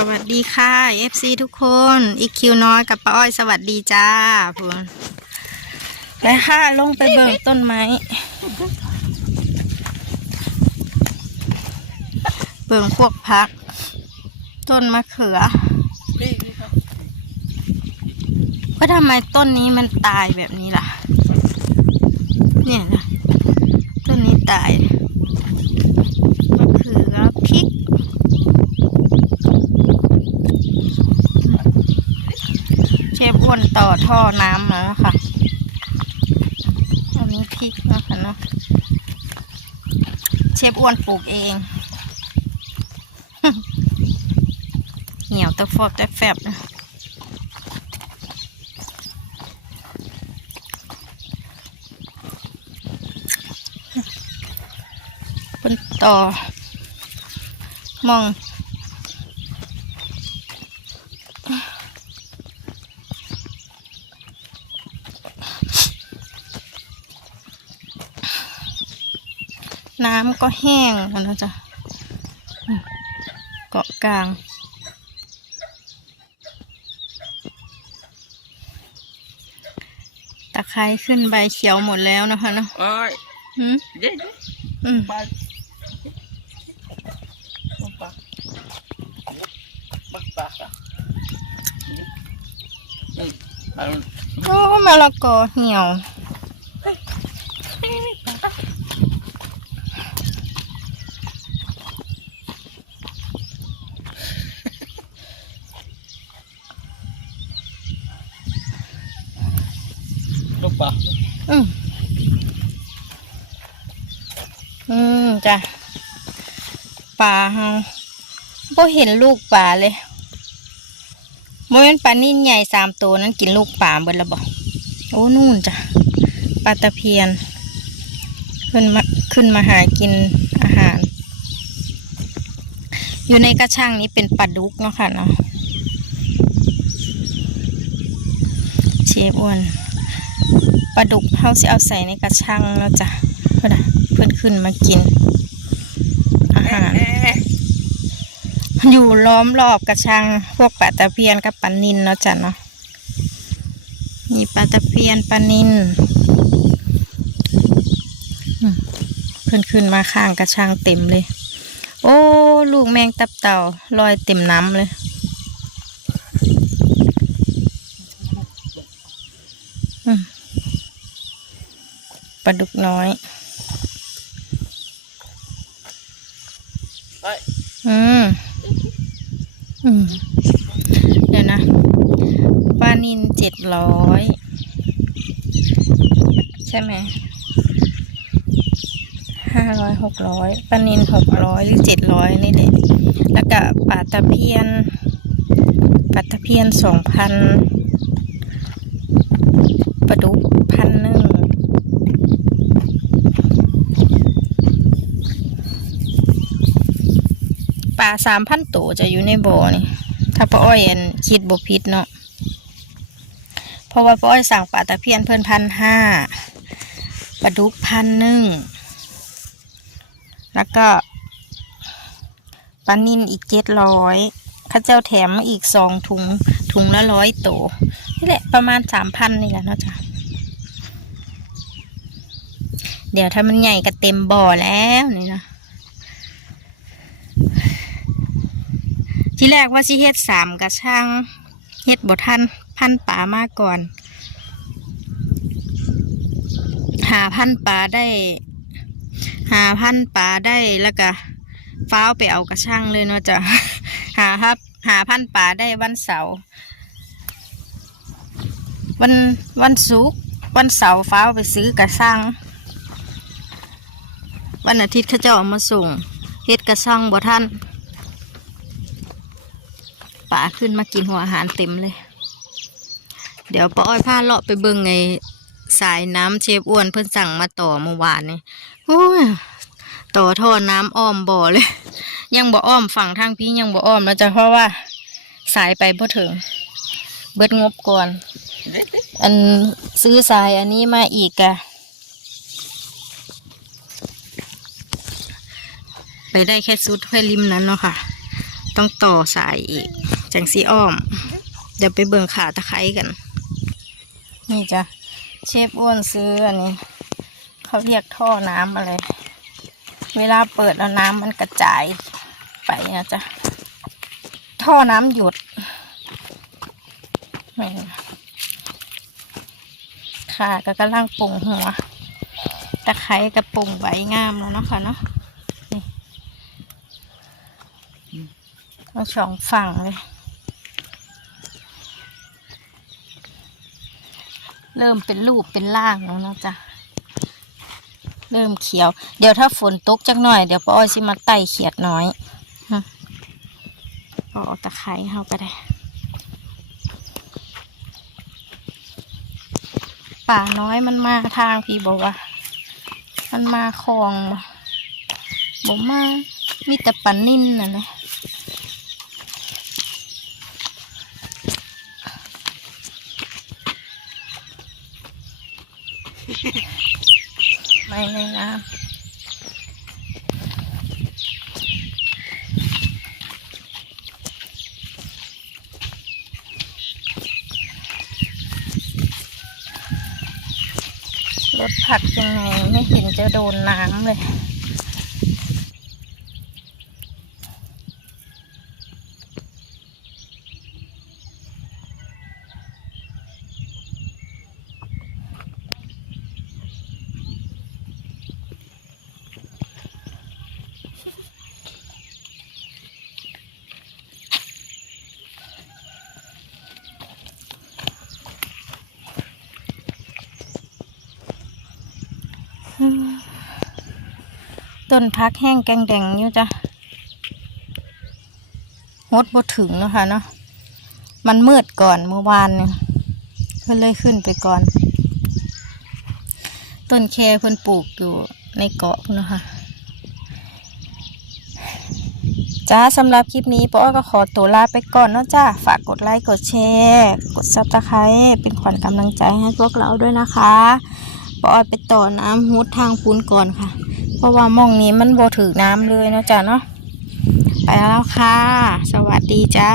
สวัสดีค่ะ FC ทุกคนอีคิวน้อยกับป้าอ้อยสวัสดีจ้าพวกไปค่ะลงไปเบิ่งต้นไม้ เบิ่งพวกพัก ต้นมะเขือว่าทำไมต้นนี้มันตายแบบนี้ล่ะ เนี่ยนะต้นนี้ตายมะเขือพริก นต่อท่อน้ำมาแล้วค่ะอันนี้พริกนะคะเนาะเชฟอ้วนปลูกเอง เหนียวตะฟอบตะแฟบนะเป็นต่อมอง น้ำก็แห้งแล้วนะจ๊ะอืมเกาะกลางตะไคร้ขึ้นใบเขียวหมดแล้วนะคะเนาะ Ôi, หืม dễ dễ, อืม ba. Không ba. Bắt ba à. Ừ, ba luôn. โอ้มะละกอเหี่ยว Lúc ba. อืมอืม จ้ะปลาเฮาบ่เห็นลูกปลาเลยโมเมนปลานิ่นใหญ่สามตัวนั้นกินลูกปลาเบิดละบ่โอ้นู่นจ้ะปลาตะเพียน ขึ้นมาขึ้นมาหากินอาหาร อยู่ในกระช่างนี้เป็นปลาดุกเนาะค่ะเนาะเชฟอ้วนปลาดุกเฮาสิเอาใส่ในกระช่างแล้วจ้ะเพื่อนน่ะเพื่อนขึ้นมากิน อยู่ล้อมรอบกระชัง พวกปลาตะเพียนกับปลานินเนาะจ้ะเนาะมีปลาตะเพียนปลานินอืมเพิ่นขึ้นมาข้างกระชังเต็มเลย โอ้ ลูกแมงตับเต่าลอยเต็มน้ำเลยปลาดุกน้อย อืมอืมเดี๋ยวนะปลานินเจ็ดร้อยใช่ไหมห้าร้อยหกร้อยปลานินหกร้อยหรือเจ็ดร้อยนี่แหละแล้วก็ปลาตะเพียนปลาตะเพียนสองพันปลาดุกพันหนึ่งปลาสามพันตัวจะอยู่ในบ่อนี่ ถ้าป้าอ้อยอันคิดบพิษเนาะ เพราะว่าป้าอ้อยสั่งปลาตะเพียนเพิ่นพันห้าปลาดุกพันหนึ่ง แล้วก็ปลานิ่นอีกเจ็ดร้อยข้าเจ้าแถมมาอีกสองถุง ถุงละร้อยตัวนี่แหละประมาณสามพันนี่แหละเนาะจ้ะเดี๋ยวถ้ามันใหญ่ก็เต็มบ่อแล้วนี่นะ ที่แรกว่าสิเฮ็ดสามกระช่างเฮ็ดบทันพันป่ามาก่อน หาพันป่าได้ หาพันป่าได้แล้วก็ฟ้าวไปเอากระช่างเลยเนาะจ้ะหาครับ หาพันป่าได้วันเสาร์วันวันศุกร์วันเสาร์ฟ้าวไปซื้อกระช่างวันอาทิตย์เขาเจ้าเอามาส่งเฮ็ดกระช่างบ่ท่าน ป่าขึ้นมากินหัวอาหารเต็มเลย เดี๋ยวป้าอ้อยพาเลาะไปเบิ่งไงสายน้ำเชฟอ้วนเพิ่นสั่งมาต่อเมื่อวานนี่โอ้ยต่อท่อน้ำอ้อมบ่อเลย ยังบ่อ้อมฝั่งทางพี่ยังบ่อ้อมแล้วจ้ะเพราะว่าสายไปบ่ถึง เบิดงบก่อน อันซื้อสายอันนี้มาอีกอะไปได้แค่สุดแค่ริมนั้นเนาะค่ะ ต้องต่อสายอีก จังสีอ้อม เดี๋ยวไปเบิ่งขาตะไคร้กัน นี่จ้ะเชฟอ้วนซื้ออันนี้เขาเรียกท่อน้ำอะไร เวลาเปิดแล้วน้ำมันกระจายไปนะจ๊ะ ท่อน้ำหยุดนี่ค่ะก็กำลังปรุงหัว ตะไคร้กระปรุงใบงามแล้วเนาะค่ะเนาะนี่ทั้งสองฝั่งเลย เริ่มเป็นรูปเป็นร่างแล้วนะจ๊ะเริ่มเขียว เดี๋ยวถ้าฝนตกจักหน่อยเดี๋ยวป้าอ้อยสิมาไต่เขียดน้อยก็เอาตะไคร้เข้าไปได้ป่าน้อยมันมาทางพี่บอกว่า มันมาคลองบ่บอกมามีแต่ปันนิ่นน่ะเลย ไม่ในน้ำรถผักยังไงไม่เห็นจะโดนน้ำเลย ต้นพักแห้งแกงแดงอยู่จ้ะฮดบ่ถึงเนาะค่ะเนาะมันมืดก่อนเมื่อวานเนี่ยเพิ่นเลยขึ้นไปก่อน ต้นแคเพิ่นปลูกอยู่ในเกาะนเนาะคะจ้าสำหรับคลิปนี้ป้อก็ขอตัวลาไปก่อนเนาะจ้าฝากกดไลค์กดแชร์ กดซับสไครต์เป็นขวัญกำลังใจให้พวกเราด้วยนะคะ ปอ้อยไปต่อน้ำมุดทางพูนก่อนค่ะ เพราะว่าม่องนี้มันบ่ถือน้ำเลยเนาะจ้ะเนาะไปแล้วค่ะ สวัสดีจ้า